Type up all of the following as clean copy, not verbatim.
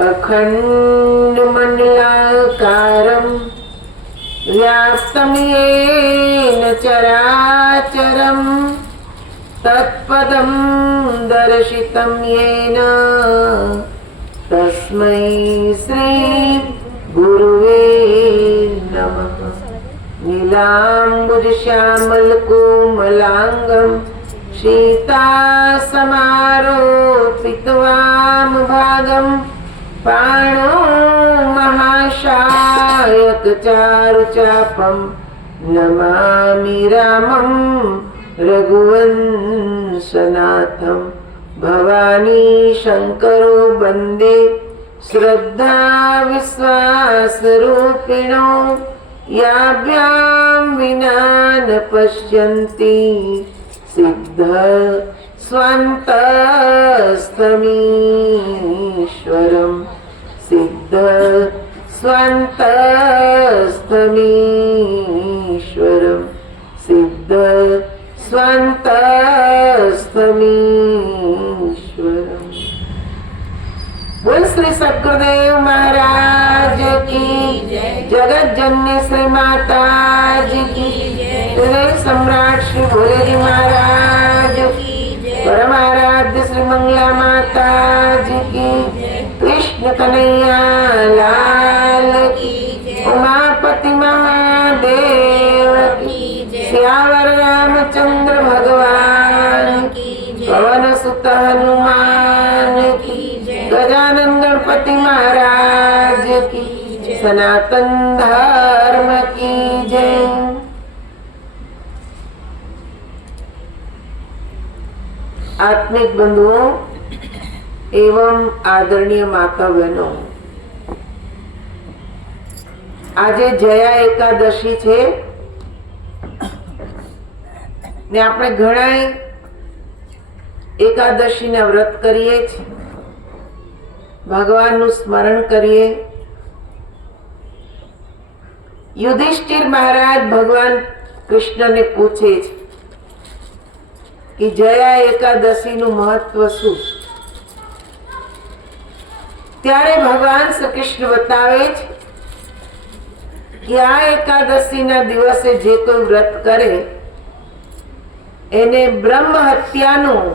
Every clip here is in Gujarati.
अखण्डमण्डलाकारं व्याप्तं येन चराचरं तत्पदं दर्शितं येन तस्मै श्री गुरुवे नमः। नीलाम्बुजश्यामलकोमलाङ्गं सीतासमारोपितवामभागं पाणो महाशायकचारुचापं नमामि रामं रघुवंशनाथं। भवानी शंकरो वन्दे श्रद्धा विश्वासरूपिणो याभ्यां विना न पश्यन्ति सिद्ध स्वन्तस्तमीश्वरं सिद्ध स्वन्तस्तमीश्वरं सिद्ध स्वन्तस्तमीश्वरम्। बोल श्री सद्गुरुदेव महाराज की जगत जननी श्री माता जी की हृदय सम्राट श्री भोले जी महाराज की परम आराध्य श्री मंगला माता जी की कृष्ण कन्हैया लाल की उमापति महादेव की श्यावर रामचंद्र भगवान की पवन सुत हनुमान की गजानन गणपति महाराज की सनातन धर्म की जय। आत्मिक बंधुओं एवं आदरणीय माता बहनों, આજે જયા એકાદશી છે ને આપણે ઘણા એકાદશીના વ્રત કરીએ છીએ, ભગવાનનું સ્મરણ કરીએ। યુધિષ્ઠિર મહારાજ ભગવાન કૃષ્ણને પૂછે છે કે જયા એકાદશીનું મહત્વ શું? ત્યારે ભગવાન શ્રી કૃષ્ણ બતાવે છે કે આ એકાદશીના દિવસે જે કોઈ વ્રત કરે એને બ્રહ્મ હત્યાનું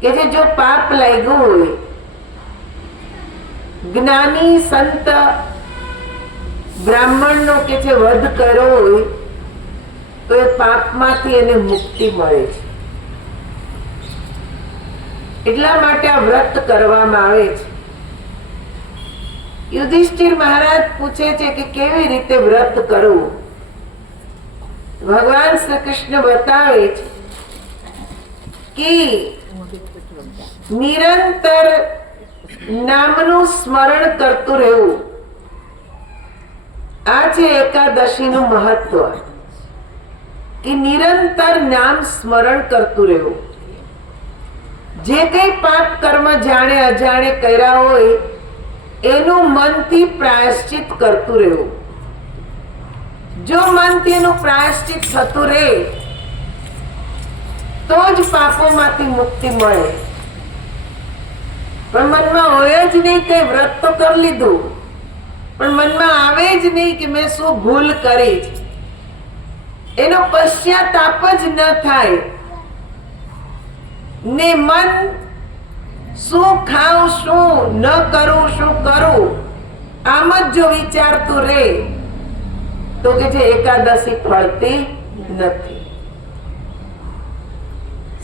કે જો પાપ લાગ્યું હોય, જ્ઞાની સંત બ્રાહ્મણનો કે જે વધ કર્યો હોય તો એ પાપમાંથી એને મુક્તિ મળે છે। એટલા માટે આ વ્રત કરવામાં આવે છે। યુધિષ્ઠિર મહારાજ પૂછે છે કે કેવી રીતે વ્રત કરવું? ભગવાન શ્રી કૃષ્ણ બતાવે છે કે નિરંતર નામનું સ્મરણ કરતું રહેવું, આ છે એકાદશીનું મહત્વ કે નિરંતર નામ સ્મરણ કરતું રહેવું। જે કઈ પાપ કર્મ જાણે અજાણે કર્યા હોય એનું મનથી પ્રાયશ્ચિત કરતું રહેવું। જો મનથી એનું પ્રાયશ્ચિત થતું રહે તો જ પાપોમાંથી મુક્તિ મળે। પણ મનમાં હોય જ નહીં કે વ્રત તો કરી લીધું, પણ મનમાં આવે જ નહીં કે મેં શું ભૂલ કરી, એનો પશ્ચાતાપ જ ન થાય ને મન શું ખાઉં શું ન કરું શું કરું આમ જ જો વિચારતું રહે તો કે જે એકાદશી ફળતી નથી।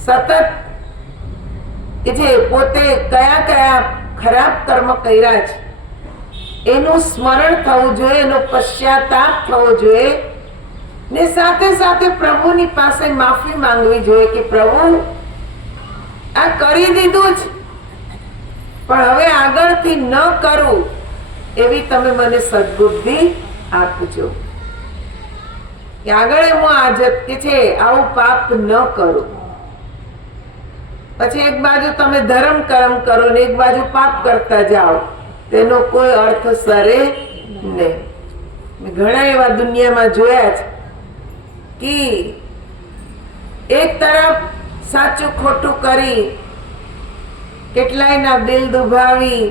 સતત કે જે પોતે કયા કયા ખરાબ કર્મ કર્યા છે એનું સ્મરણ થવું જોઈએ, એનો પશ્ચાતાપ થવો જોઈએ ને સાથે સાથે પ્રભુની પાસે માફી માંગવી જોઈએ કે પ્રભુ આ કરી દીધું જ, પણ હવે આગળથી ન કરું એવી તમે મને સદબુદ્ધિ આપજો કે આગળ હું આજત કે છે આવું પાપ ન કરું। પછી એક બાજુ તમે ધર્મ કર્મ કરો ને એક બાજુ પાપ કરતા જાઓ, તેનો કોઈ અર્થ સરે નહીં। ઘણા એવા દુનિયામાં જોયા છે કે એક તરફ સાચું ખોટું કરી કેટલાયના દિલ દુભાવી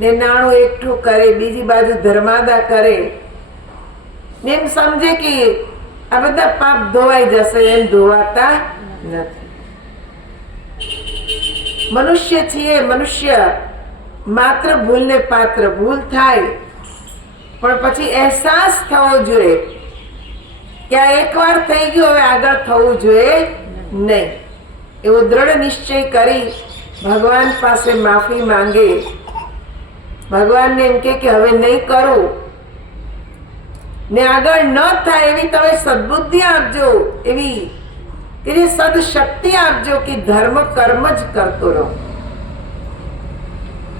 ને નાણું એકઠું કરે, બીજી બાજુ ધર્માદા કરે ને એમ સમજે કે આ બધા પાપ ધોવાઈ જશે, એમ ધોવાતા નથી. મનુષ્ય છીએ, મનુષ્ય માત્ર ભૂલને પાત્ર. ભૂલ થાય પણ પછી અહેસાસ થવો જોઈએ કે આ એકવાર થઈ ગયું, હવે આગળ થવું જોઈએ નહીં. એવો દ્રઢ નિશ્ચય કરી ભગવાન પાસે માફી માંગે. ભગવાનને એમ કે હવે નહીં કરું ને આગળ ન થાય એવી તમે સદબુદ્ધિ આપજો, એવી કે જે સદશક્તિ આપજો કે ધર્મ કર્મ જ કરતો રહો.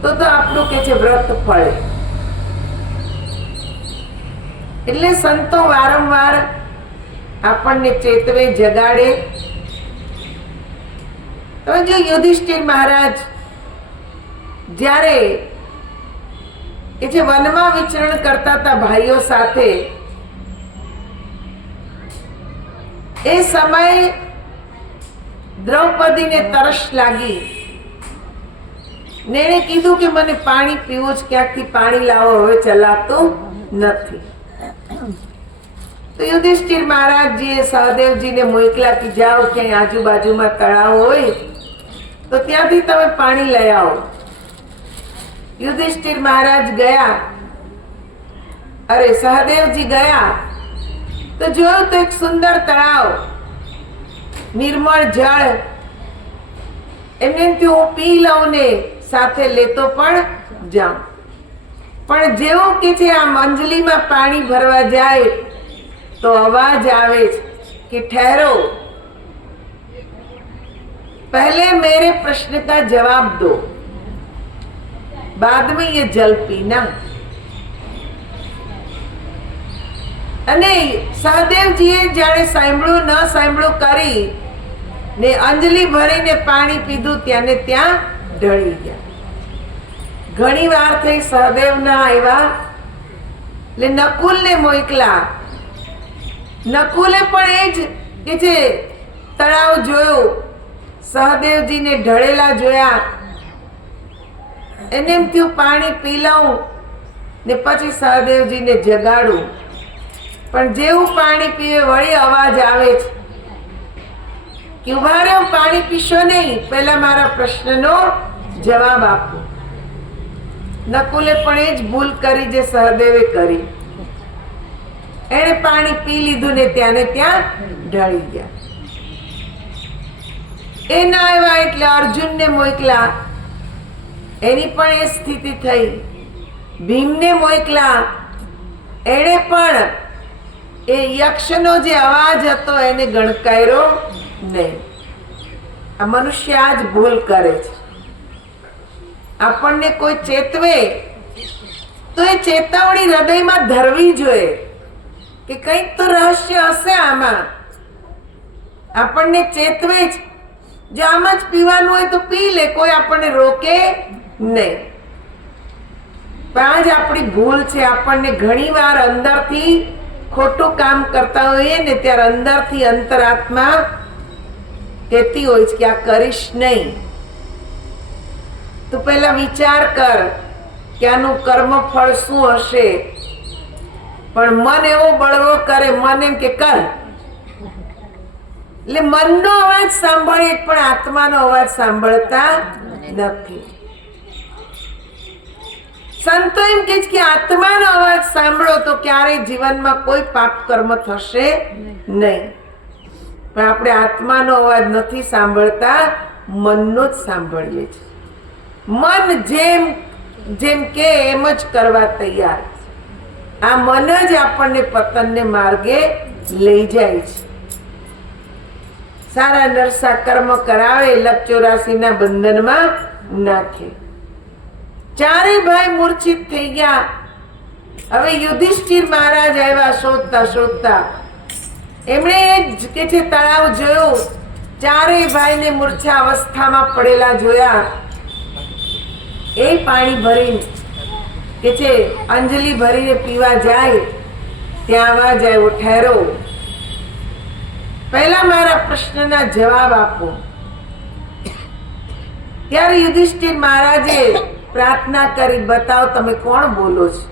તો આપણું કે છે વ્રત ફળે. એટલે સંતો વારંવાર આપણને ચેતવે, જગાડે. હવે જો યુધિષ્ઠિર મહારાજ જ્યારે કે જે વનમાં વિચરણ કરતા હતા ભાઈઓ સાથે, એ સમયે દ્રૌપદીને તરસ લાગી ને એણે કીધું કે મને પાણી પીવું જ, ક્યાંકથી પાણી લાવો, હવે ચલાતું નથી. તો યુધિષ્ઠિર મહારાજજીએ સહદેવજીને મોકલ્યા કે જાઓ ક્યાંય આજુબાજુમાં તળાવ હોય તો ત્યાંથી તમે પાણી લઈ આવો. યુધિષ્ઠિર મહારાજ ગયા, અરે સહદેવજી ગયા તો જોયું તો એક સુંદર તળાવ, નિર્મળ જળ. એમને હું પી લઉં ને સાથે લેતો પણ જાઉં. પણ જેવું કે છે આ મંજલીમાં પાણી ભરવા જાય તો અવાજ આવે कि ठहरो, पहले मेरे प्रश्न का जवाब दो, बाद में ये जल पीना. અને સહદેવજીએ જાણે સાંભળ્યું ન સાંભળ્યું કરી ને અંજલિ ભરીને પાણી પીધું, ત્યાં ને ત્યાં ઢળી ગયા. ઘણી વાર થઈ સહદેવ ના આવ્યા એટલે નકુલને મોકલા. નકુલે પણ એ જ કે છે તળાવ જોયું, સહદેવજીને ઢળેલા જોયા, એને એમ થયું પાણી પી લઉં ને પછી સહદેવજીને જગાડું. પણ જેવું પાણી પીવે વળી અવાજ આવે છે કે ઉભા રહ્યો, પાણી પીશો નહીં, પહેલા મારા પ્રશ્નનો જવાબ આપો. નકુલે પણ એ જ ભૂલ કરી જે સહદેવે કરી. એણે પાણી પી લીધું ને ત્યાં ઢળી ગયા. એ ના આવ્યા એટલે અર્જુનને મોકલા, એની પણ એ સ્થિતિ થઈ. ભીમને મોકલા, એણે પણ એ યક્ષનો જે અવાજ હતો એને ગણકાર્યો નહીં. આ મનુષ્ય આ જ ભૂલ કરે છે. આપણને કોઈ ચેતવે તો એ ચેતવણી હૃદયમાં ધરવી જોઈએ કે કંઈક તો રહસ્ય હશે આમાં. આપણને ચેતવે જ, જો આમ જ પીવાનું હોય તો પી લે, કોઈ આપણને રોકે નહીં. પણ આ જ આપણી ભૂલ છે. આપણને ઘણી વાર અંદરથી ખોટું કામ કરતા હોઈએ ને ત્યારે અંદરથી અંતરાત્મા કહેતી હોય છે કે આ કરીશ નહીં. તો પહેલા વિચાર કર કે આનું કર્મ ફળ શું હશે. પણ મન એવો બળવો કરે, મન એમ કે કર, એટલે મનનો અવાજ સાંભળીએ પણ આત્માનો અવાજ સાંભળતા નથી. સંતો એમ કહે છે કે આત્માનો અવાજ સાંભળો તો ક્યારેય જીવનમાં કોઈ પાપ કર્મ થશે નહીં. પણ આપણે આત્માનો અવાજ નથી સાંભળતા, મનનો જ સાંભળીએ છીએ. મન જેમ કે એમ જ કરવા તૈયાર. આ મન જ આપણને પતનને માર્ગે લઈ જાય છે. સારા નરસા કર્મ કરાવે, લપ 84 ના બંધનમાં નાખે. ચારે ભાઈ મૂર્છિત થઈ ગયા. હવે યુધિષ્ઠિર મહારાજ આવ્યા શોધતા શોધતા. એમણે કે છે તળાવ જોયું, ચારેય ભાઈને મૂર્છા અવસ્થામાં પડેલા જોયા. એ પાણી ભરીને કે છે અંજલિ ભરીને પીવા જાય ત્યાં અવાજ આવ્યો, ઠહેરો, પહેલા મારા પ્રશ્નના જવાબ આપો ત્યારે યુધિષ્ઠિર મહારાજે પ્રાર્થના કરી, બતાવો તમે કોણ બોલો છો,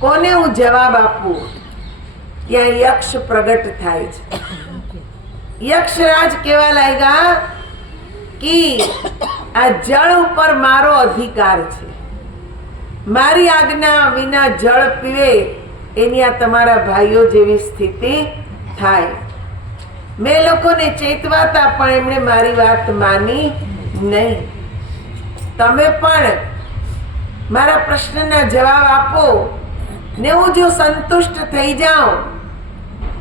કોને હું જવાબ આપું? ત્યાં યક્ષ પ્રગટ થાય છે. યક્ષરાજ કેવા લાગ્યા કે આ જળ ઉપર મારો અધિકાર છે, મારી આજ્ઞા વિના જળ પીવે એની આ તમારા ભાઈઓ જેવી સ્થિતિ થાય. મેં લોકોને ચેતવાતા પણ એમણે મારી વાત માની નહીં. તમે પણ મારા પ્રશ્નના જવાબ આપો ને હું જો સંતુષ્ટ થઈ જાઉં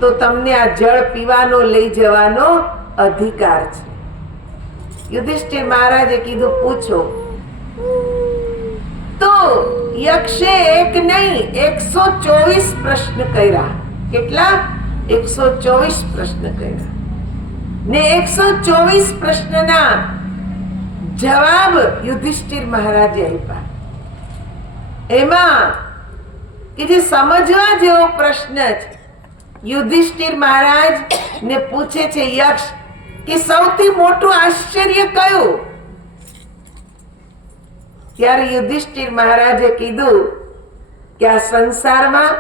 તો તમને આ જળ પીવાનો લઈ જવાનો અધિકાર છે. યુધિષ્ઠિર મહારાજે કીધું, પૂછો. તો યક્ષે એક નહીં 124 પ્રશ્ન કર્યા. કેટલા? 124 પ્રશ્ન કર્યા ને 124 પ્રશ્નના જવાબ યુધિષ્ઠિર મહારાજે આપ્યા. એમાં કે જે સમજવા જેવો પ્રશ્ન છે, યુધિષ્ઠિર મહારાજ ને પૂછે છે યક્ષ કે સૌથી મોટું આશ્ચર્ય કયું? ત્યારે યુધિષ્ઠિર મહારાજે કીધું કે આ સંસારમાં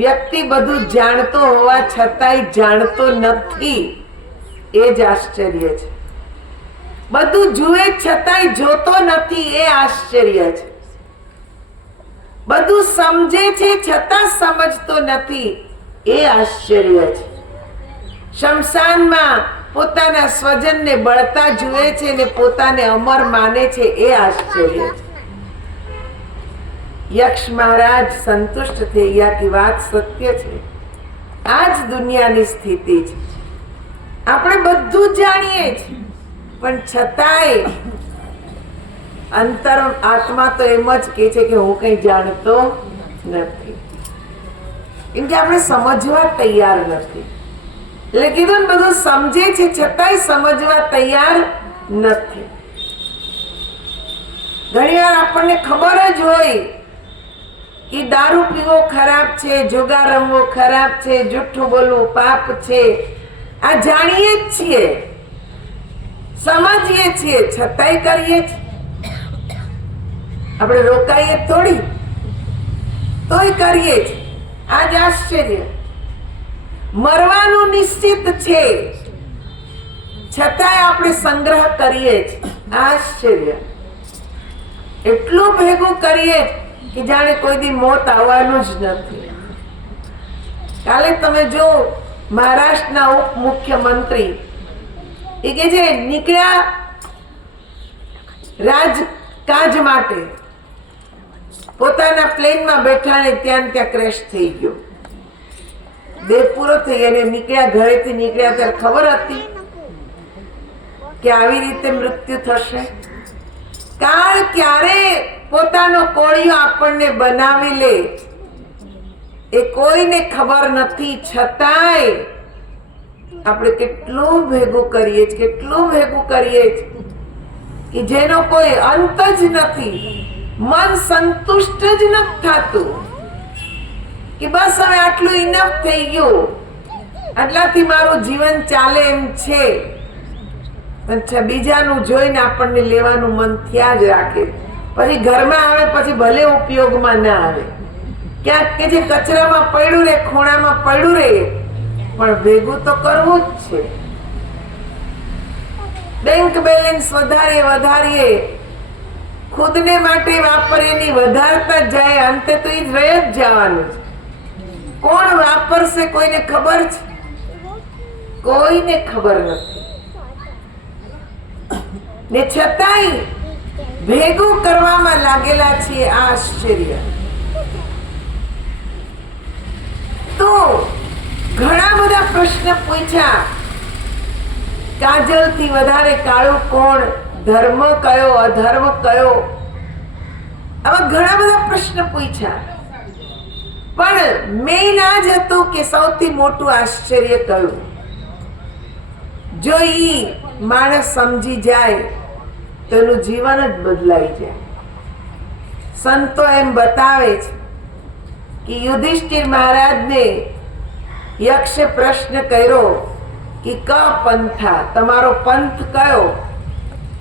વ્યક્તિ બધું જાણતો હોવા છતાંય જાણતો નથી, એ જ આશ્ચર્ય છે. બધું જુએ છતાંય જોતો નથી, એ આશ્ચર્ય છે. બધું સમજે છે છતાં સમજતો નથી, એ આશ્ચર્ય છે. શમશાનમાં પોતાના સ્વજનને બળતા જુએ છે ને પોતાને અમર માને છે, એ આશ્ચર્ય છે. યક્ષ મહારાજ સંતુષ્ટ થઈ ગયા કે વાત સત્ય છે. આ જ દુનિયાની સ્થિતિ છે. આપણે બધું જાણીએ છીએ પણ છતાંય અંતર આત્મા તો એમ જ કહે છે કે હું કઈ જાણતો નથી, કેમ કે આપણે સમજવા તૈયાર નથી. એટલે કીધું ને, બધું સમજે છે છતાંય સમજવા તૈયાર નથી. ઘણીવાર આપણને ખબર જ હોય કે દારૂ પીવો ખરાબ છે, જુગાર રમવો ખરાબ છે, જુઠ્ઠું બોલવું પાપ છે. આ જાણીએ જ છીએ, સમજીએ છીએ, છતાંય કરીએ છીએ. આપણે રોકાઈએ થોડી, તોય કરીએ છીએ. આ જ આશ્ચર્ય. મરવાનું નિશ્ચિત છે છતાંય આપણે સંગ્રહ કરીએ છીએ. આશ્ચર્ય. એટલું ભેગું કરીએ કે જાણે કોઈ દી મોત આવવાનું જ નથી. કાલે તમે જો મહારાષ્ટ્રના ઉપ મુખ્યમંત્રી એ કે છે નીકળ્યા રાજકાજ માટે, પોતાના પ્લેનમાં બેઠા ને ત્યાં ક્રેશ થઈ ગયો, દેહ પૂરો થઈ અને નીકળ્યા, ઘરેથી નીકળ્યા ત્યારે ખબર હતી કે આવી રીતે મૃત્યુ થશે? કાળ ક્યારે પોતાનો કોળિયો આપણને બનાવી લે એ કોઈને ખબર નથી. છતાંય આપણે કેટલું ભેગું કરીએ છીએ, કેટલું ભેગું કરીએ છીએ કે જેનો કોઈ અંત જ નથી. મન સંતુષ્ટ જ નથી થતું કે બસ હવે આટલું ઇનફ થઈ ગયું, આટલાથી મારું જીવન ચાલે એમ છે. પણ બીજાનું જોઈને આપણને લેવાનું મન થયા જ રાખે. પછી ઘરમાં આવે પછી ભલે ઉપયોગમાં ના આવે, ક્યાંક કે જે કચરામાં પડ્યું રહે, ખૂણામાં પડ્યું રહે, પણ ભેગું તો કરવું જ છે. બેંક બેલેન્સ વધારીએ, ખુદને માટે વાપરીએ, વધારતા જાય, અંતે તો એ જ રહી જ જવાનું છે. કોણ વાપરશે કોઈને ખબર છે? કોઈને ખબર નથી. ને છતાંય ભેગું કરવામાં લાગેલા છીએ. આ આશ્ચર્ય. તો ઘણા બધા પ્રશ્ન પૂછ્યા. કાજલથી વધારે કાળું કોણ? ધર્મ કયો? અધર્મ કયો? આવા ઘણા બધા પ્રશ્ન પૂછ્યા. પણ મેઇન આ જ હતું કે સૌથી મોટું આશ્ચર્ય કયું? જો ઈ માણસ સમજી જાય તો એનું જીવન જ બદલાઈ જાય. સંતો એમ બતાવે છે કે યુધિષ્ઠિર મહારાજને યક્ષે પ્રશ્ન કર્યો કે ક પંથા, તમારો પંથ કયો?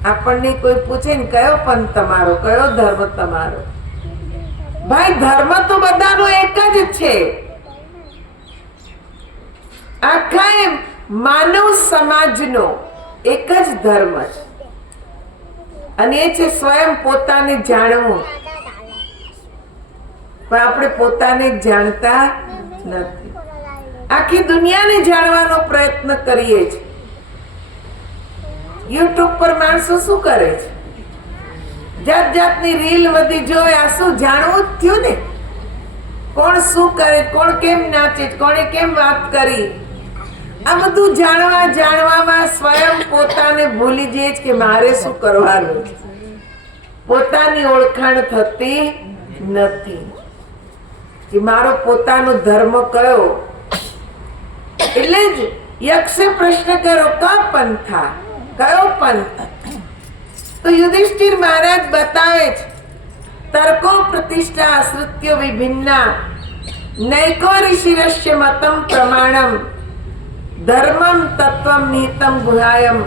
આપણને કોઈ પૂછે ને કયો પંથ તમારો, કયો ધર્મ તમારો, ભાઈ ધર્મ તો બધાનો એક જ છે. આખા માનવ સમાજનો એક જ ધર્મ છે અને એ છે સ્વયં પોતાને જાણવું. પણ આપણે પોતાને જાણતા નથી. આખી દુનિયાને જાણવાનો પ્રયત્ન કરીએ છીએ. યુટ્યુબ પર માણસો શું કરે છે? જાત જાતની રીલ બધી જોવે. આ શું જાણવું જ થયું ને? કોણ શું કરે, કોણ કેમ નાચે, કોણે કેમ વાત કરી, આ બધું જાણવામાં સ્વયં પોતાને ભૂલી જાય છે કે મારે શું કરવાનું છે. પોતાની ઓળખાણ થતી નથી કે મારો પોતાનો ધર્મ કયો. એટલે જ યક્ષે પ્રશ્ન કર્યો ક પંથા, કયો પંથ? તો યુધિષ્ઠિર મહારાજ બતાવે છે તર્કો પ્રતિષ્ઠા શ્રુત્યો વિભિન્ના નૈકો ઋષિરસ્ય મતમ પ્રમાણમ ધર્મમ તત્વમ નિહિતમ ગુહાયમ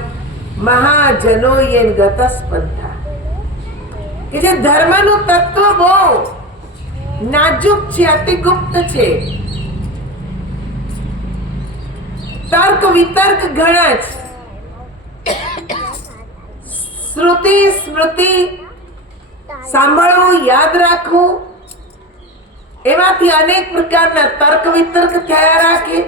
મહાજનો યેન ગતસ પંથા. કે જે ધર્મનું તત્વ બહુ નાજુક છે, અતિ ગુપ્ત છે. તર્ક વિતર્ક ઘણા છે. શ્રુતિ સ્મૃતિ સાંભળવું, યાદ રાખવું, એમાંથી અનેક પ્રકારના તર્ક વિતર્ક થયા રાખે.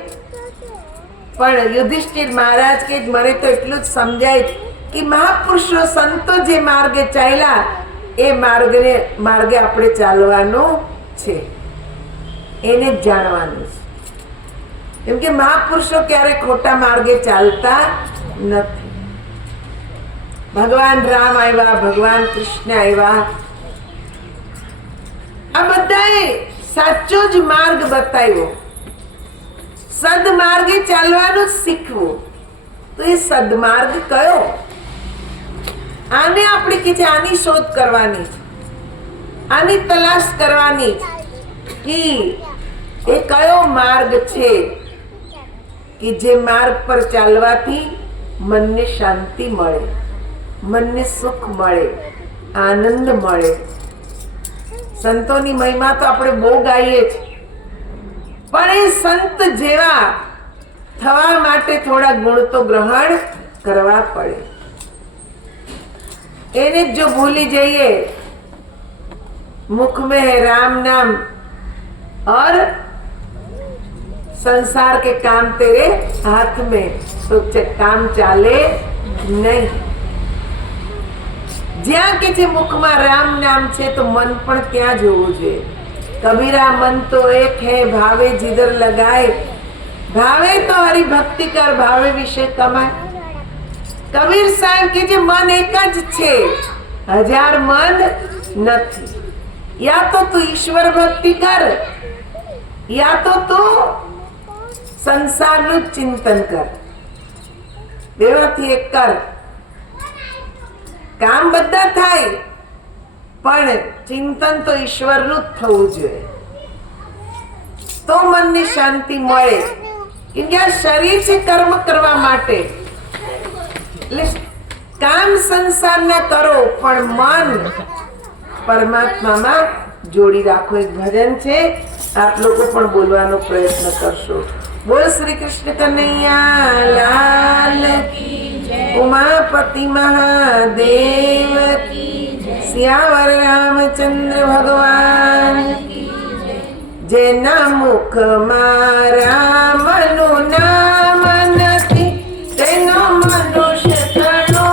પણ યુધિષ્ઠિર મહારાજ કે મને તો એટલું જ સમજાય કે મહાપુરુષો સંતો જે માર્ગે ચાલ્યા એ માર્ગે આપણે ચાલવાનું છે, એને જ જાણવાનું છે. કેમ કે મહાપુરુષો ક્યારે ખોટા માર્ગે ચાલતા નથી. ભગવાન રામ આવ્યા, ભગવાન કૃષ્ણ આવ્યા, આ બધાએ સાચો જ માર્ગ બતાવ્યો. સદમાર્ગે ચાલવાનું શીખવું. તો એ સદમાર્ગ કયો? આને આપણે કે છે આની શોધ કરવાની છે, આની તલાશ કરવાની કે એ કયો માર્ગ છે કે જે માર્ગ પર ચાલવાથી મનને શાંતિ મળે, મનને સુખ મળે, આનંદ મળે. સંતોની મહિમા તો આપણે બહુ ગાઈએ છીએ, પણ એ સંત જેવા થવા માટે થોડા ગુણ તો ગ્રહણ કરવા પડે. એને જો ભૂલી જઈએ, मुख में है राम नाम और संसार के काम तेरे हाथ में, तो काम चाले नहीं. જ્યાં કે છે મુખમાં રામ નામ છે તો મન પણ ત્યાં જ હોવું જોઈએ. કબીરા મન તો એક હે ભાવે જીધર લગાય, ભાવે તો હરિ ભક્તિ કર, ભાવે વિશે કમાય. કબીર સાહેબ કે જે મન એક જ છે, હજાર મન નથી. યા તો તું ઈશ્વર ભક્તિ કર, યા તો તું સંસારનું ચિંતન કર. બેમાંથી એક કર. કામ બધા થાય પણ ચિંતન તો ઈશ્વરનું જ થવું જોઈએ, તો મનને શાંતિ મળે. કેમ કે આ શરીર છે કર્મ કરવા માટે, એટલે કામ સંસારના કરો પણ મન પરમાત્મામાં જોડી રાખો. એક ભજન છે, આપ લોકો પણ બોલવાનો પ્રયત્ન કરશો. બોલ શ્રી કૃષ્ણ કનૈયા લાલ કી, ઉમાપતિ મહાદેવ કી, સિયાવર રામચંદ્ર ભગવાન કી. જેના મુખમાં રામનું નામ નથી, તેનો મનુષ્ય તણો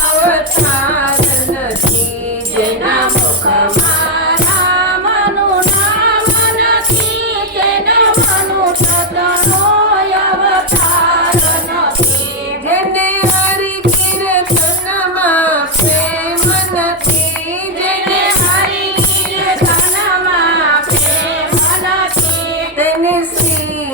અવતાર નથી. જેના મુખમાં રામનું નામ નથી, તેનો મનુષ્ય તણો અવતાર નથી. જેને હરિ કીર્તનમાં પ્રેમ નથી, જેને હરિ કીર્તનમાં પ્રેમ નથી, તેને શ્રી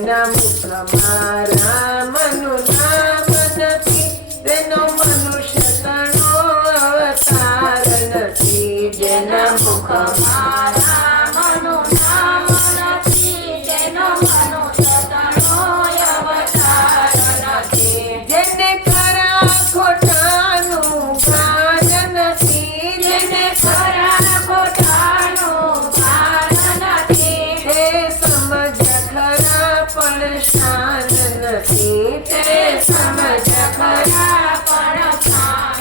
જેના મુખમાં રામનું નામ નથી તેનો મનુષ્ય તણો અવતાર નથી. જેના મુખમાં રામનું નામ નથી તેનો મનુષ્ય તણો અવતાર નથી. જેને ખરા ખોટાનું ભાન નથી જેને ખરા ખોટાનું ભાન નથી તે સમજ ખરા પણ શાન નથી. તે સમજ ખરા પણ શાન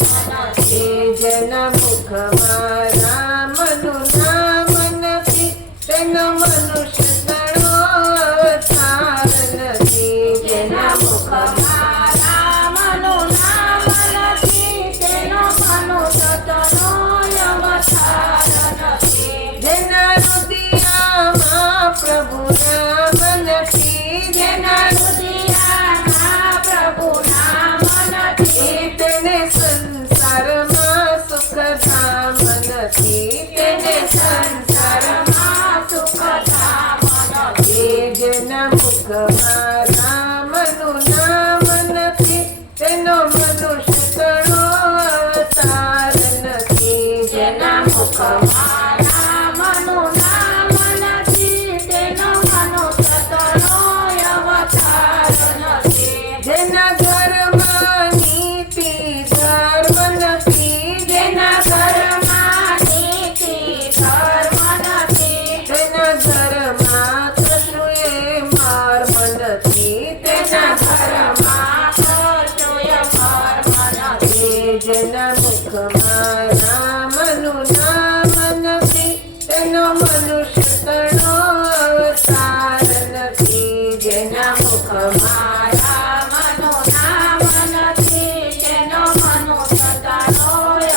નથી. જેના મુખમાં રામનું નામ નથી તેનો મનુષ્ય તણો અવતાર નથી. જેના મુખમાં રામનું નામ નથી તેનો મનુષ્ય તણો અવતાર નથી. જેના રુદિયામાં પ્રભુ નામ નથી જેના હૃદયમાં પ્રભુ નામ નથી તેને સંસારમાં સુખધામ નથી. તેને સંસારમાં સુખધામ નથી. જેના મુખમાં રામનું નામ નથી તેનો મનુષ્ય તણો અવતાર નથી. જેના મુખમાં રામનું નામ નથી તેનો મનુષ્ય તણો અવતાર નથી. જેના ઘરમાં નીતિ ધર્મ નથી જેના ઘરમાં નીતિ ધર્મ નથી તેના ઘરમાં કશુંય મર્મ નથી. તેના ઘરમાં કશુંય મર્મ નથી. જેના મુખમાં રામનું નામ નથી તેનો મનુષ્ય તણો અવતાર નથી. જેના મુખમાં રામનું નામ નથી તેનો મનુષ્ય તણો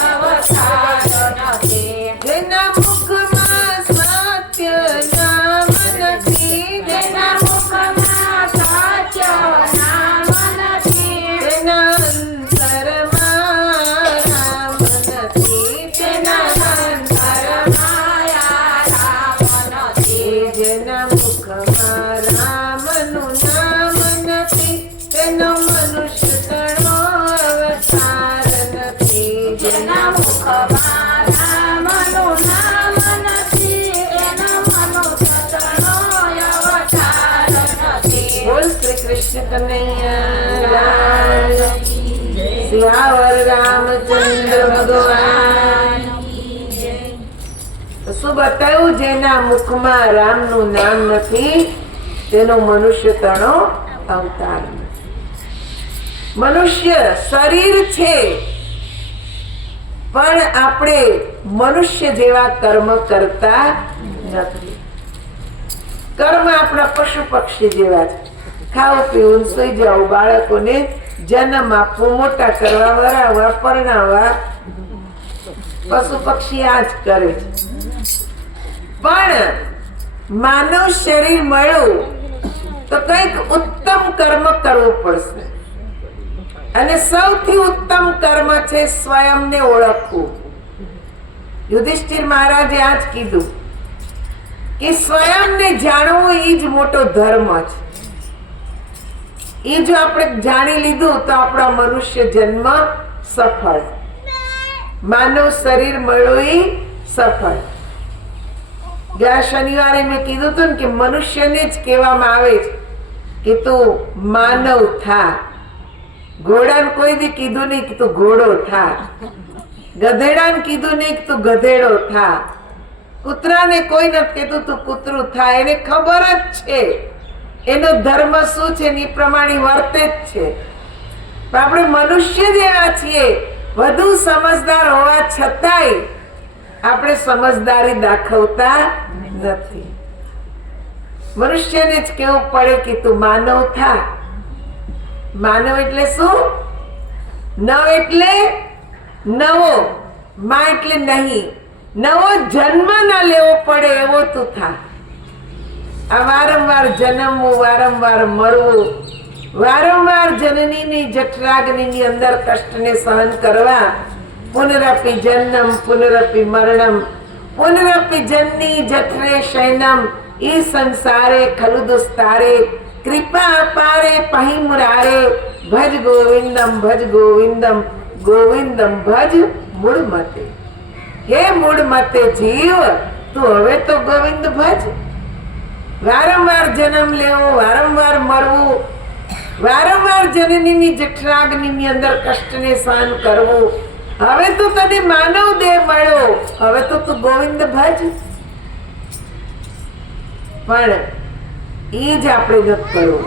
અવતાર નથી. જેના મુખમાં સત્ય નામ નથી તેના મુખમાં સત્ય નામ નથી તેના અંતરમાં રામ નથી. તેના અંતરમાં રામ નથી. જેના મુખમાં રામનું નામ નથી તેનો મનુષ્ય તણો અવતાર નથી. જેના મુખમાં રામનું નામ નથી તેનો મનુષ્ય તણો અવતાર નથી. બોલ શ્રી કૃષ્ણ કનૈયા લાલ સિયાવર રામચંદ્ર ભગવાન. તો શું બતાવ્યું? જેના મુખમાં રામનું નામ નથી તેનો મનુષ્ય તણો અવતાર નથી. મનુષ્ય શરીર છે પણ આપણે મનુષ્ય જેવા કર્મ કરતા નથી. કર્મ આપણા પશુ પક્ષી જેવા છે. ખાવું પીવું સુઈ જવું, બાળકોને જન્મ આપવો, મોટા કરવા, વરાવવા, પરણાવવા, પશુ પક્ષી આ જ કરે છે. પણ માનવ શરીર મળ્યું તો કંઈક ઉત્તમ કર્મ કરવું પડશે. અને સૌથી ઉત્તમ કર્મ છે સ્વયંને ઓળખવું. યુધિષ્ઠિર મહારાજે આ જ કીધું કે સ્વયંને જાણવું એ જ મોટો ધર્મ છે. એ જો આપણે જાણી લીધું તો આપણા મનુષ્ય જન્મ સફળ. માનવ શરીર મળ્યું એ સફળ. ગયા શનિવારે મેં કીધું હતું ને કે મનુષ્યને જ કહેવામાં આવે છે કે તું માનવ થા. ઘોડાને કોઈ દી કીધું નહીં કે તું ઘોડો થા. ગધેડાને કીધું નહીં કે તું ગધેડો થા. કૂતરાને કોઈ નથી કીધું તું કૂતરું થા. એને ખબર જ છે એનો ધર્મ શું છે ને એ પ્રમાણે વર્તે જ છે. પણ આપણે મનુષ્ય જેવા છીએ, વધુ સમજદાર હોવા છતાંય આપણે સમજદારી દાખવતા નથી. મનુષ્યને જ કેવું પડે કે તું માનવ થા. માનવ એટલે શું? નવ એટલે નવો, માં એટલે નહીં. નવો જન્મ ના લેવો પડે એવો તું થા. આ વારંવાર જન્મવું, વારંવાર મરવું, વારંવાર જનનીની જઠરાગ્નિની અંદર કષ્ટને સહન કરવા, પુનરપી જન્મ પુનરપી મરણમ પુનરપી જન્ની જઠરે શયનમ ઈ સંસારે ખલુ દુસ્તારે કૃપા અપારે પહી મુરારે ભજ ગોવિંદમ ગોવિંદમ ભજ મૂળ મતે. હે મૂળ મતે જીવ, તું હવે તો ગોવિંદ ભજ. વારંવાર જન્મ લેવો, વારંવાર મરવું, વારંવાર જનનીની જઠરાગ્નિની અંદર કષ્ટને સહન કરવું. હવે તો તને માનવ દેહ મળ્યો, હવે તો તું ગોવિંદ ભજ. પણ એ જ આપણે નથી કરવું.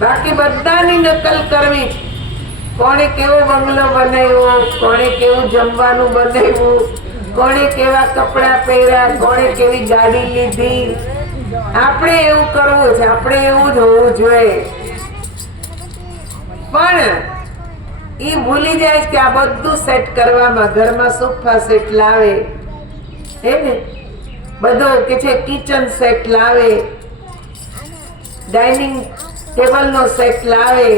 બાકી બધાની નકલ કરવી. કોણે કેવો બંગલો બનાવ્યો, કોણે કેવું જમવાનું બનાવ્યું, કોણે કેવા કપડા પહેર્યા, કોણે કેવી ગાડી લીધી, આપણે એવું કરવું છે, આપણે એવું જ હોવું જોઈએ. પણ એ ભૂલી જાય કે આ બધું સેટ કરવામાં, ઘરમાં સોફા સેટ લાવે, હે ને, બધો કે છે કિચન સેટ લાવે, ડાઇનિંગ ટેબલ નો સેટ લાવે,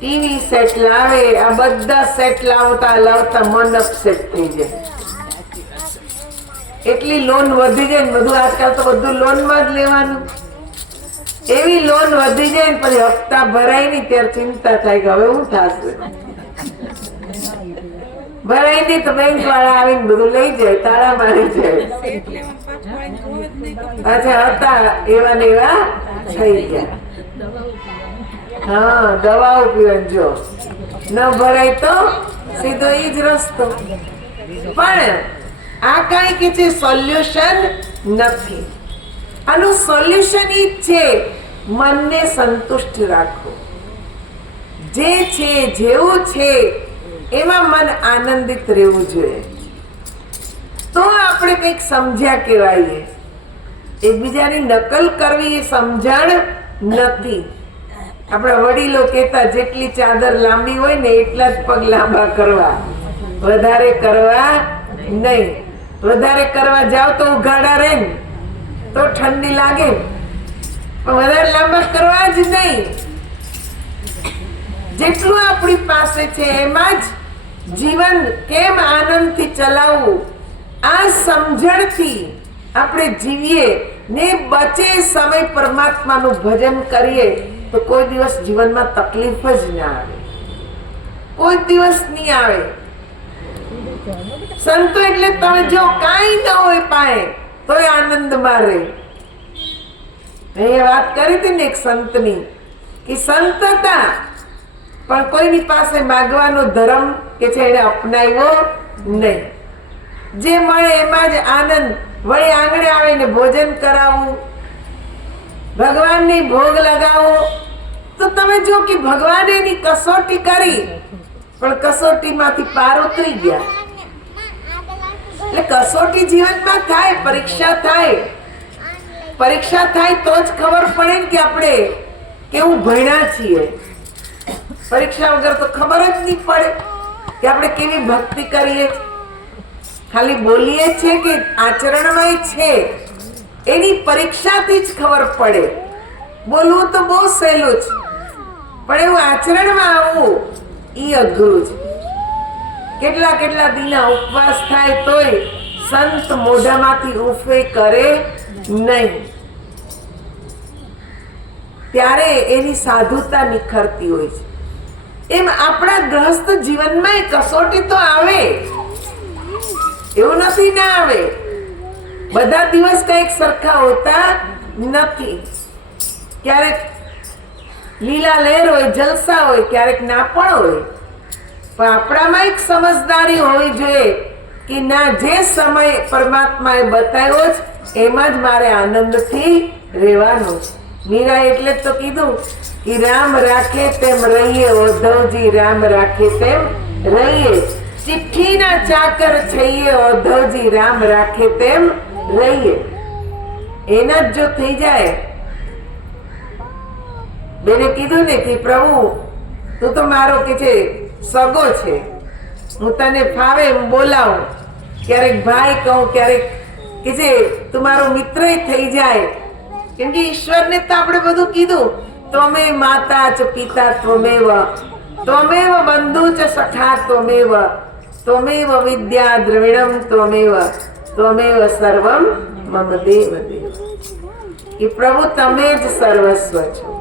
ટીવી સેટ લાવે. આ બધા સેટ લાવતા લાવતા મન અપસેટ થઈ જાય. એટલી લોન વધી જાય ને, બધું આજકાલ તો બધું લોન માં જ લેવાનું. એવી લોન વધી જાય ને પછી હપ્તા ભરાય નહીં ત્યારે ચિંતા થાય કે હવે શું થશે. ભરાય નહીં તો બેંક વાળા આવીને બધું લઈ જાય, તાળા મારી જાય. અચ્છા, હતા એવા ને એવા થઈ ગયા. હા, દવાઓ પીવાનું, જો ન ભરાય તો સીધો ઈ જ રસ્તો. પણ આ કઈ કે છે સોલ્યુશન નથી. આનું સોલ્યુશન ઈ જ છે, મનને સંતુષ્ટ રાખો. જે છે જેવું છે એમાં મન આનંદિત રહેવું જોઈએ. તો આપણે કંઈક સમજ્યા કહેવાય. એકબીજાની નકલ કરવી એ સમજણ નથી. આપણા વડીલો કહેતા, જેટલી ચાદર લાંબી હોય ને એટલા જ પગ લાંબા કરવા, વધારે કરવા નહીં. વધારે કરવા જાવ તો ઉઘાડા રહે ને તો ઠંડી લાગે, પણ વધારે લાંબા કરવા જ નહીં. જેટલું આપણી પાસે છે એમાં જ જીવન કેમ આનંદથી ચલાવવું, આ સમજણથી આપણે જીવીએ ને બચે સમય પરમાત્માનું ભજન કરીએ તો કોઈ દિવસ જીવનમાં તકલીફ જ ના આવે, કોઈ દિવસ નહીં આવે. સંતો એટલે તમે જો કાંઈ ન હોય પાએ તોય આનંદમાં રહે. અહીંયા વાત કરી હતી ને એક સંતની, કે સંત હતા પણ કોઈની પાસે માગવાનો ધર્મ કે છે એને અપનાવ્યો નહીં. જે મળે એમાં જ આનંદ. વળી આંગણે આવીને ભોજન કરાવવું, ભગવાનને ભોગ લગાવો, તો તમે જો કે ભગવાને એની કસોટી કરી પણ કસોટીમાંથી પાર ઉતરી ગયા. એટલે કસોટી જીવનમાં થાય, પરીક્ષા થાય. પરીક્ષા થાય તો જ ખબર પડે કે આપણે કેવું ભણ્યા છીએ. પરીક્ષા વગર તો ખબર જ નહીં પડે કે આપણે કેવી ભક્તિ કરીએ. ખાલી બોલીએ છીએ કે આચરણમાં છે, એની પરીક્ષાથી જ ખબર પડે. બોલવું તો બહુ સહેલું છે, પણ એવું આચરણમાં આવવું એ અઘરું છે. કેટલા કેટલા દિના ઉપવાસ થાય તોય સંત મોઢામાંથી ઉફે કરે નહીં, ત્યારે એની સાધુતા નિખરતી હોય છે. એમ આપણા ગ્રહસ્થ જીવનમાં કસોટી તો આવે, એવું નથી ના આવે. બધા દિવસ કઈક સરખા હોતા નથી. ક્યારેક લીલા લહેર હોય, જલસા હોય, ક્યારેક ના પણ હોય. પણ આપણામાં એક સમજદારી હોવી જોઈએ કે ના, જે સમય પરમાત્માએ બતાવ્યો છે એમાં જ મારે આનંદથી રહેવાનું છે. મીરા એટલે તો કીધું કે રામ રાખે તેમ રહીએ, ઉદ્ધવજી રામ રાખે તેમ રહીએ. ચિઠ્ઠીના ચાકર છઈએ, ઉદ્ધવજી રામ રાખે તેમ રહીએ. એના જ જો થઈ જાય. બેને કીધું ને કે પ્રભુ તું તો મારો કે છે સગો છે, હું તને ફાવે એમ બોલાવું, ક્યારેક ભાઈ કહું, ક્યારેક કે છે તું મારો મિત્ર થઈ જાય. કેમ કે ઈશ્વરને તો આપણે બધું કીધું, ત્વમે માતા ચ પિતા ત્વમેવ, ત્વમેવ બંધુ ચ સખા ત્વમેવ, ત્વમેવ વિદ્યા દ્રવિણમ ત્વમેવ, ત્વમેવ સર્વમ મમ દેવ દેવ. કે પ્રભુ તમે જ સર્વસ્વ છો,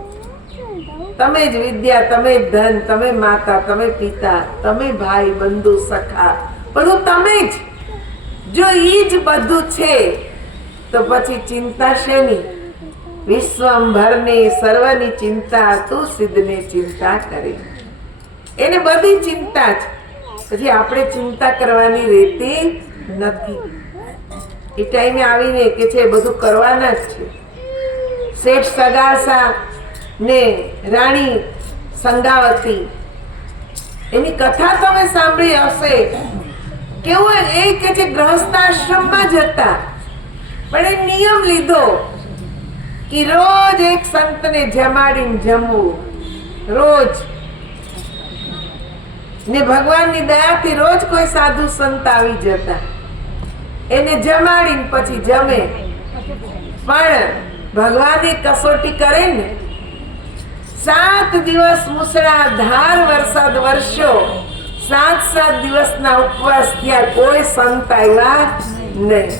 તમે જ વિદ્યા, તમે જ ધન, તમે માતા, તમે પિતા, તમે ભાઈ, બંધુ, સખા, બધું તમે જ. જો ઈ જ બધું છે તો પછી ચિંતા શેની? વિશ્વંભરની સર્વની ચિંતા તું સિદ્ધને ચિંતા કરી. એને બધી ચિંતા જ. પછી આપણે ચિંતા કરવાની રહેતી નથી. એ ટાઈમે આવીને કે છે બધું કરવાના જ છે. શેઠ સગાસા ને રાણી સંગાવતી, એની કથા તમે સાંભળી હશે. કેવું એ કે છે ગૃહસ્થાશ્રમમાં જ હતા, પણ એ નિયમ લીધો કે રોજ એક સંતને જમાડીને જમવું, રોજ. ને ભગવાનની દયાથી રોજ કોઈ સાધુ સંત આવી જતા, એને જમાડીને પછી જમે. પણ ભગવાનની કસોટી કરે ને, 7 દિવસ મુસળાધાર વરસાદ વરસ્યો, 7 દિવસના ઉપવાસ થયા, કોઈ સંત આવ્યા નહીં.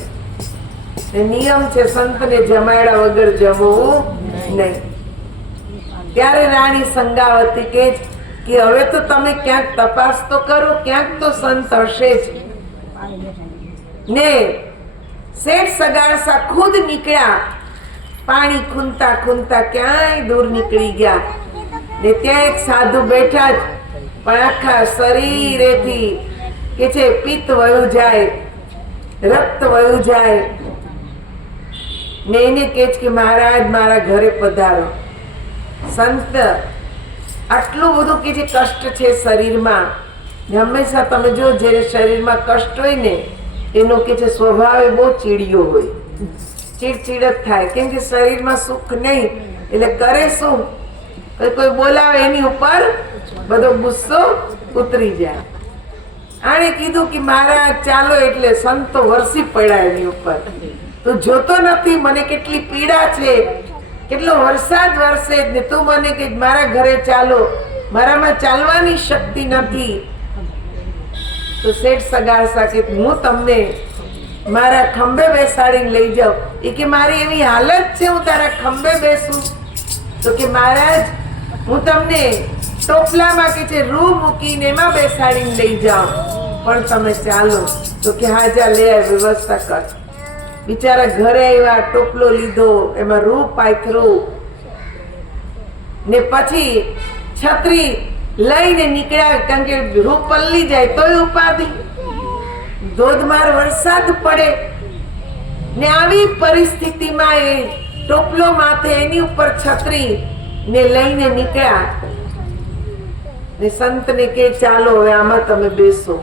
નિયમ છે સંતને જમાડ્યા વગર જમવું નહીં. ત્યારે રાણી સંગાવતી કે હવે તો તમે ક્યાંક તપાસ તો કરો, ક્યાંક તો સંત હશે જ. ને શેઠ સગાસા ખુદ નીકળ્યા, પાણી ખૂંદતા ખૂંદતા ક્યાંય દૂર નીકળી ગયા. ને ત્યાં એક સાધુ બેઠા જ, પણ આખા શરીરેથી કે છે પિત્ત વયું જાય, રક્ત વયું જાય. ને એને કહે છે કે મહારાજ મારા ઘરે પધારો. સંત આટલું બધું કે જે કષ્ટ છે શરીરમાં, હંમેશા તમે જો જ્યારે શરીરમાં કષ્ટ હોય ને, એનો કે છે સ્વભાવ બહુ ચીડિયો હોય, ચીડચીડ જ થાય. કેમ કે શરીરમાં સુખ નહીં, એટલે કરે શું? કોઈ બોલાવે એની ઉપર બધો ગુસ્સો ઉતરી જાય. આણે કીધું કે મહારાજ ચાલો, એટલે સંતો વરસી પડ્યા એની ઉપર. તું જોતો નથી મને કેટલી પીડા છે, કેટલો વરસાદ વરસે ને તું મને કે મારા ઘરે ચાલો, મારામાં ચાલવાની શક્તિ નથી. તો શેઠ સગાસા કે હું તમને મારા ખંભે બેસાડીને લઈ જાઉં. એ કે મારી એવી હાલત છે હું તારા ખંભે બેસું? તો કે મહારાજ હું તમને ટોપલામાં કે છે રૂ મૂકીને એમાં બેસાડીને લઈ જાઉં, પણ તમે ચાલો. તો કે હા જા લે વ્યવસ્થા કર. બિચારા ઘરે આવ્યા, ટોપલો લીધો, એમાં રૂ પાથરું, ને પછી છત્રી લઈને નીકળ્યા. કારણ કે રૂ પલ્લી જાય તોય ઉપાધિ, ધોધમાર વરસાદ પડે. ને આવી પરિસ્થિતિમાં એ ટોપલો માથે, એની ઉપર છત્રી ને લઈને નીકળ્યા. ને સંતને કે ચાલો હવે આમાં તમે બેસો.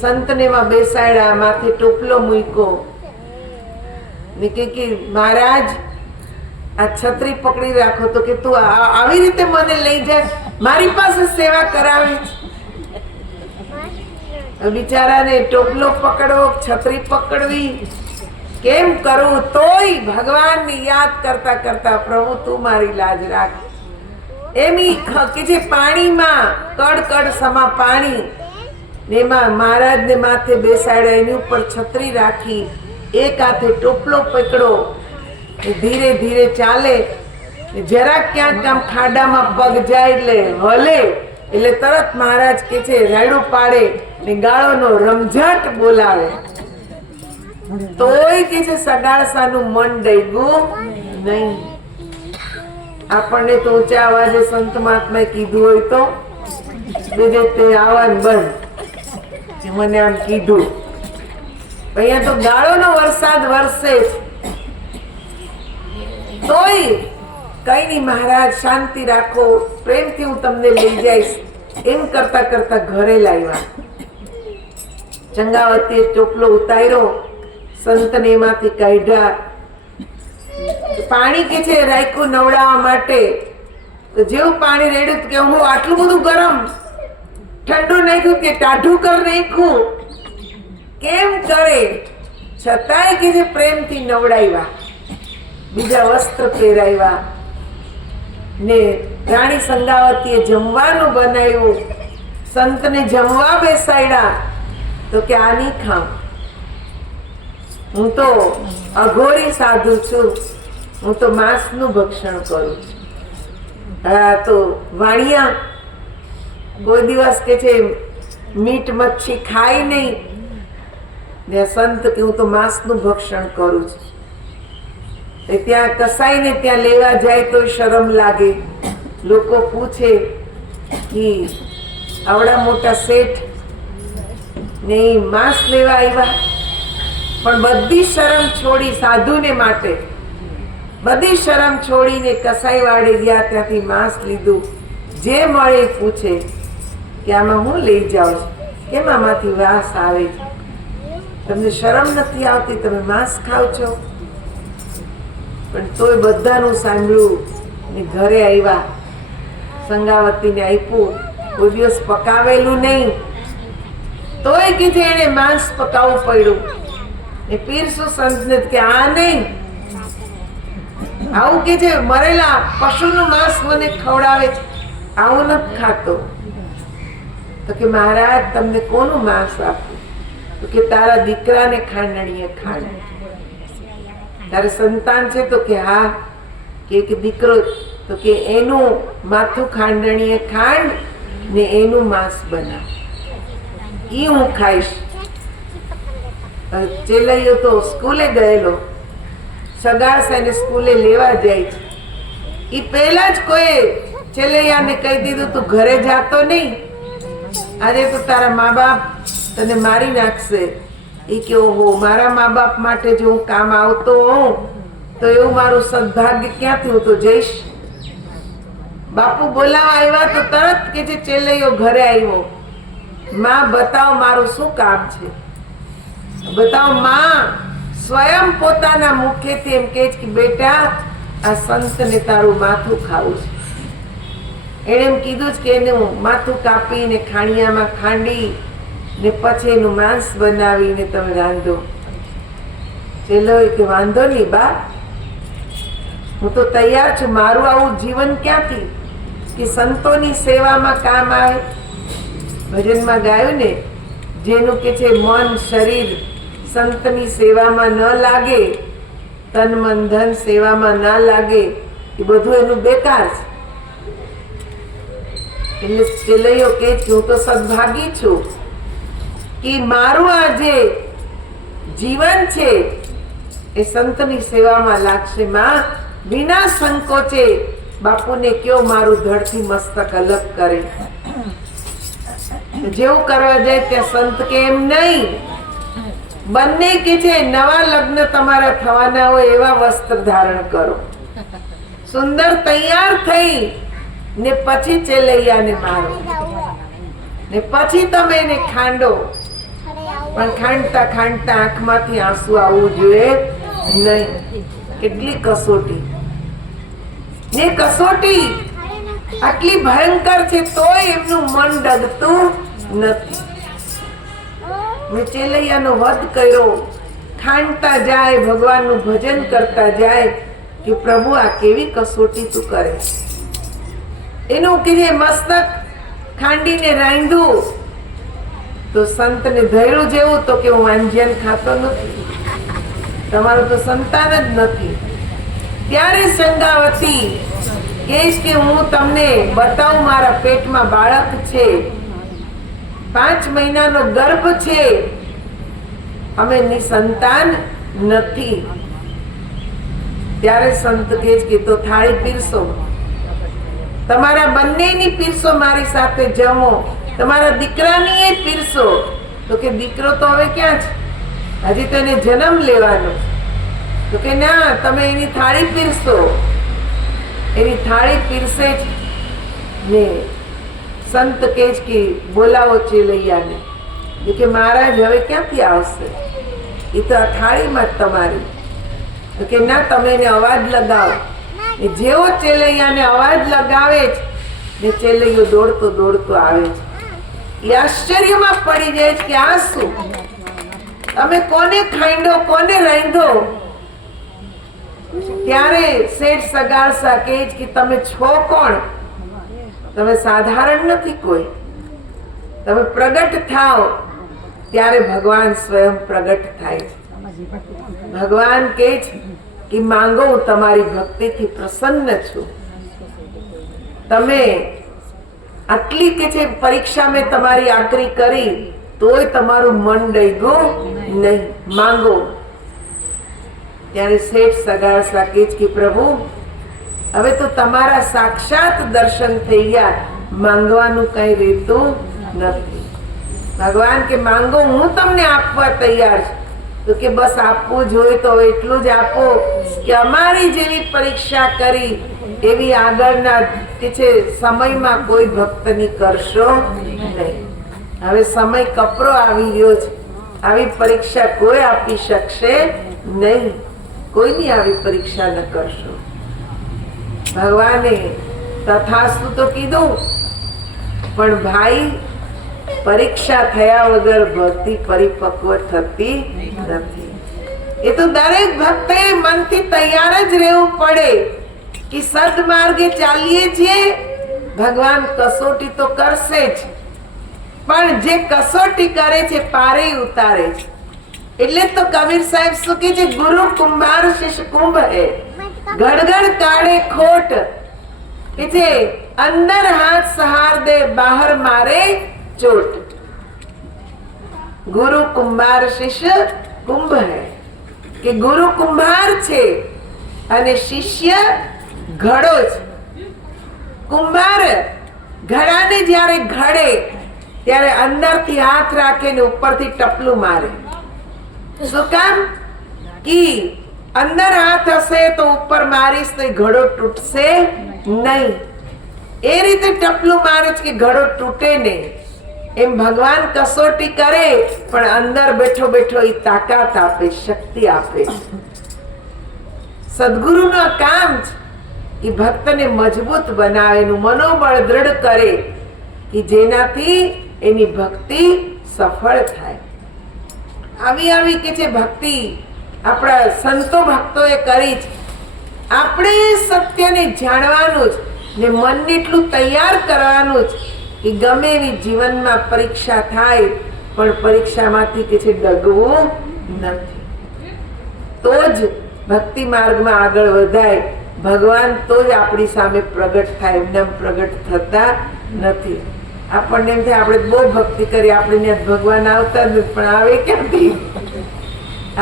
સંતને એમાં બેસાડ્યા, માથે ટોપલો મૂક્યો. ને કે મહારાજ આ છત્રી પકડી રાખો. તો કે તું આવી રીતે મને લઈ જાય, મારી પાસે સેવા કરાવે છે. બિચારાને ટોપલો પકડવો, છત્રી પકડવી, કેમ કરું? તોય ભગવાનને યાદ કરતા કરતા પ્રભુ તું મારી લાજ રાખ. એમી કે જે પાણીમાં કડકડ સમા પાણી, એમાં મહારાજને માથે બેસાડ્યા, એની ઉપર છત્રી રાખી, એક હાથે ટોપલો પકડો, ધીરે ધીરે ચાલે. જરાક ક્યાંક આમ ખાડામાં પગ જાય એટલે હલે, એટલે તરત મહારાજ કે છે રાયડું પાડે ને ગાળોનો રમઝાટ બોલાવે. તોય કે છે સગાસાનું મન ડગ્યું નહીં. આપણને તો ઊંચા અવાજે સંત મહાત્માએ કીધું હોય તો બીજે તે આવવાનું બંધ. મને આમ કીધું, અહીંયા તો ગાળોનો વરસાદ વરસે તોય કઈ નહીં મહારાજ શાંતિ રાખો, પ્રેમથી હું તમને લઈ જઈશ. એમ કરતા કરતા ઘરે લાવ્યા. ચંગાવતીએ ટોપલો ઉતાર્યો, સંતને એમાંથી કાઢ્યા. પાણી કે છે રાખ્યું નવડાવવા માટે. તો જેવું પાણી રેડ્યું કે હું આટલું બધું ગરમ ઠંડુ નાખ્યું કે ટાઢું કરી નાખ્યું, કેમ કરે? છતાંય કે છે પ્રેમથી નવડાવ્યા, બીજા વસ્ત્ર પહેરાવ્યા. ને રાણી સંગાવતીએ જમવાનું બનાવ્યું, સંતને જમવા બેસાડ્યા. તો કે આ નહીં ખાવ, હું તો અઘોરી સાધુ છું, હું તો માંસનું ભક્ષણ કરું છું. હા તો વાણિયા કોઈ દિવસ કે છે મીટ મચ્છી ખાય નહીં, ને સંત કે હું તો માંસનું ભક્ષણ કરું છું. એ ત્યાં કસાઈને ત્યાં લેવા જાય તો શરમ લાગે. લોકો પૂછે કે આવડા મોટા શેઠ ને માંસ લેવા આવ્યા, પણ બધી શરમ છોડી સાધુને માટે બધી શરમ છોડીને કસાઈ વાળે ગયા, ત્યાંથી માંસ લીધું. જે મળે પૂછે કે આમાં હું લઈ જાઉં છું, કેમ આમાંથી વાસ આવે છે? તમને શરમ નથી આવતી? તમે માંસ ખાવ છો? પણ તોય બધાનું સાંભળ્યું ને ઘરે આવ્યા. સંગાવતીને આપ્યું. કોઈ દિવસ પકાવેલું નહીં, તોય કીધે એને માંસ પકાવવું પડ્યું. એ પીરસું સંતને કે આ નહીં, આવું કે છે મરેલા પશુનું માંસ મને ખવડાવે છે, આવું નથી ખાતો. તો કે મહારાજ તમને કોનું માંસ આપું? તો કે તારા દીકરાને ખાંડણીએ ખાંડ. તારે સંતાન છે? તો કે હા. કે દીકરો? તો કે એનું માથું ખાંડણીએ ખાંડ ને એનું માંસ બનાવ, ઈ હું ખાઈશ. ચેલૈયો તો સ્કૂલે ગયેલો, સગાસાને સ્કૂલે લેવા જાય છે. ઈ પહેલા જ કોઈ ચેલૈયાને કહી દીધું તું ઘરે જાતો નહીં, આજે તો તારા મા બાપ તને મારી નાખશે. ઈ કે ઓહો, મારા મા બાપ માટે જો હું કામ આવતો હોઉં તો એવું મારું સદભાગ્ય ક્યાંથી? હું તો જઈશ. બાપુ બોલાવા આવ્યા તો તરત કે છે ચેલૈયો ઘરે આવ્યો, માં બતાવો મારું શું કામ છે, બતાવો. માં સ્વયં પોતાના મુખેથી એમ કહે છે કે બેટા આ સંતને તારું માથું ખાવું છે. એણે એમ કીધું છે કે એનું માથું કાપીને ખાણિયામાં ખાંડી ને પછી એનું માંસ બનાવીને તમે રાંધો. ચેલો કે વાંધો નહીં બા, હું તો તૈયાર છું. મારું આવું જીવન ક્યાંથી કે સંતોની સેવામાં કામ આવે. ભજનમાં ગાયું ને, જેનું કે છે મન શરીર સંતની સેવામાં ન લાગે, તન મન ધન સેવામાં ના લાગે, એ બધું એનું બેકાર છે. એટલે ચેલૈયો કે હું તો સદભાગી છું કે મારું આ જે જીવન છે એ સંતની સેવામાં લાગશે. માં વિના સંકોચે બાપુને કયો મારું ધડથી મસ્તક અલગ કરે. જેવું કરવા જાય ત્યાં સંત કે એમ નહીં, બંને કે છે નવા લગ્ન તમારા થવાના હોય એવા વસ્ત્ર ધારણ કરો, સુંદર તૈયાર થઈ ને પછી ચેલૈયાને મારો ને પછી તમે એને ખાંડો. પણ ખાંડતા ખાંડતા આંખમાંથી આંસુ આવવું જોઈએ નહીં. કેટલી કસોટી ને કસોટી આટલી ભયંકર છે તોય એમનું મન ડગતું નથી. મેં ચેલૈયાનો વધ કર્યો, ખાંડતા જાય, ભગવાનનું ભજન કરતા જાય કે પ્રભુ આ કેવી કસોટી તું કરે. એનું કે જે મસ્તક ખાંડીને રાંધ્યું તો સંતને ધૈર્ય જેવું તો કે હું વાંજ્યાન ખાતો નથી, તમારું તો સંતાન જ નથી. ત્યારે સંગાવતી કહે કે હું તમને બતાવું, મારા પેટમાં બાળક છે, 5 મહિનાનો ગર્ભ છે, અમે નિસંતાન નથી. ત્યારે સંત કહે કે તો થાળી પીરસો, તમારા બંનેની પીરસો, મારી સાથે જમો, તમારા દીકરાની એ પીરસો. તો કે દીકરો તો હવે ક્યાં છે, હજી તો એને જન્મ લેવાનો. તો કે ના, તમે એની થાળી પીરસો. એની થાળી પીરસે જ ને સંત કહે કે બોલાવો ચેલૈયાને. કે મહારાજ હવે ક્યાંથી આવશે, એ તો આ થાળીમાં જ તમારી. તો કે ના, તમે એને અવાજ લગાવો. જેવો ચેલૈયાને અવાજ લગાવે છે ને ચેલૈયો દોડતો દોડતો આવે છે. એ આશ્ચર્યમાં પડી જાય છે કે આ શું, તમે કોને ખાંડો, કોને રાંધો. ત્યારે શેઠ સગાસા કહે કે તમે છો કોણ, તમે સાધારણ નથી કોઈ, તમે પ્રગટ થાઓ ત્યારે ભગવાન સ્વયં પ્રગટ થાય છે. ભગવાન કહે છે કે માંગો, હું તમારી ભક્તિથી પ્રસન્ન છું. તમે આટલી કે છે પરીક્ષા મેં તમારી આકરી કરી, તોય તમારું મન ડગ્યું નહીં, માંગો. ત્યારે શેઠ સગાસા કહે છે કે પ્રભુ, હવે તો તમારા સાક્ષાત દર્શન થઈ ગયા, માંગવાનું કઈ રહેતું નથી. ભગવાન કે માંગો, હું તમને આપવા તૈયાર છું. તો કે બસ આપવું જોઈએ તો એટલું જ આપો કે અમારી જેવી પરીક્ષા કરી એવી આગળના કે છે સમયમાં કોઈ ભક્તની કરશો નહીં. હવે સમય કપરો આવી રહ્યો છે, આવી પરીક્ષા કોઈ આપી શકશે નહીં. કોઈની આવી પરીક્ષા ન કરશો. ભગવાને તથાસ્તુ તો કીધું, પણ ભાઈ પરીક્ષા થયા વગર ભક્તિ પરિપક્વ થતી નથી. એ તો દરેક ભક્તે મનથી તૈયાર જ રહેવું પડે કે સદમાર્ગે ચાલીએ છીએ, ભગવાન કસોટી તો કરશે જ, પણ જે કસોટી કરે છે પારે ઉતારે છે. એટલે તો કબીર સાહેબ શું કહે છે, ગુરુ કુંભાર શિષ્ય કુંભ હે, ગડગડ કાઢે ખોટ, કે છે અંદર હાથ સહાર દે, બહાર મારે ચોટ. ગુરુ કુંભાર શિષ્ય કુંભ હે, કે ગુરુ કુંભાર છે અને શિષ્ય ઘડો છે. કુંભાર ઘડાને જ્યારે ઘડે ત્યારે અંદરથી હાથ રાખે ને ઉપરથી ટપલું મારે. શું કામ? કે અંદર હાથ હશે તો ઉપર મારીશ તો ઘડો તૂટશે નહીં. એ રીતે ટપલું મારે છે કે ઘડો તૂટે નહીં. એમ ભગવાન કસોટી કરે પણ અંદર બેઠો બેઠો એ તાકાત આપે, શક્તિ આપે. સદગુરુનું કામ છે એ ભક્તને મજબૂત બનાવે, એનું મનોબળ દ્રઢ કરે કે જેનાથી એની ભક્તિ સફળ થાય. આવી આવી કે છે ભક્તિ આપણા સંતો ભક્તોએ કરી છે. આપણે સત્યને જાણવાનું જ ને મનને એટલું તૈયાર કરવાનું જ કે ગમે એવી જીવનમાં પરીક્ષા થાય પણ પરીક્ષામાંથી કે છે ડગવું નથી. તો જ ભક્તિ માર્ગમાં આગળ વધાય. ભગવાન તો જ આપણી સામે પ્રગટ થાય, એમને પ્રગટ થતા નથી. આપણને એમ થાય આપણે બહુ ભક્તિ કરી, આપણે ભગવાન આવતા જ નથી, પણ આવે ક્યાંથી?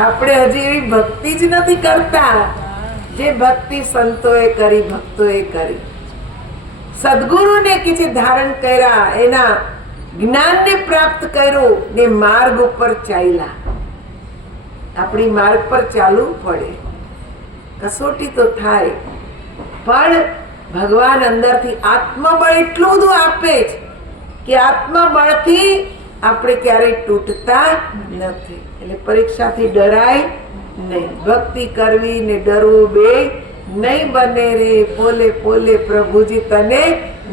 આપણે હજી એવી ભક્તિ જ નથી કરતા જે ભક્તિ સંતોએ કરી, ભક્તોએ કરી. સદગુરુને કે છે ધારણ કર્યા, એના જ્ઞાનને પ્રાપ્ત કર્યું ને માર્ગ ઉપર ચાલ્યા. આપણી માર્ગ પર ચાલવું પડે. કસોટી તો થાય, પણ ભગવાન અંદરથી આત્મબળ એટલું બધું આપે છે કે આત્મબળથી આપણે ક્યારેય તૂટતા નથી. એટલે પરીક્ષાથી ડરાય નહીં. ભક્તિ કરવી ને ડરવું બે નહીં બને રે, પોલે પોલે પ્રભુજી તને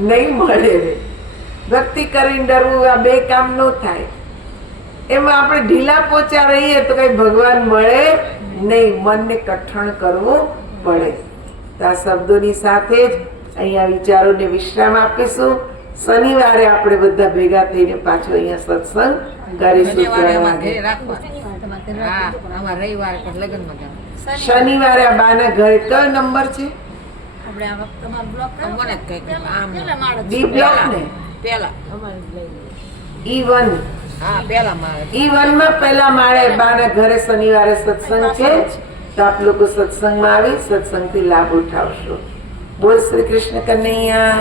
નહીં મળે રે. ભક્તિ કરીને ડરવું, આ બે કામ ન થાય. એમાં આપણે ઢીલા પોચા રહીએ તો કઈ ભગવાન મળે નહીં. મનને કઠણ કરવું પડે. તો આ શબ્દોની સાથે જ અહીંયા વિચારોને વિશ્રામ આપીશું. શનિવારે આપણે બધા ભેગા થઈને પાછો અહીંયા સત્સંગ કરીશું. શનિવારે આ બાના ઘરે કયો નંબર છે? ડી બ્લોક ને E1. E1 માં પહેલા માળે બાના ઘરે શનિવારે સત્સંગ છે. તો આપ લોકો સત્સંગમાં આવી સત્સંગથી લાભ ઉઠાવશો. બોલ શ્રી કૃષ્ણ કનૈયા.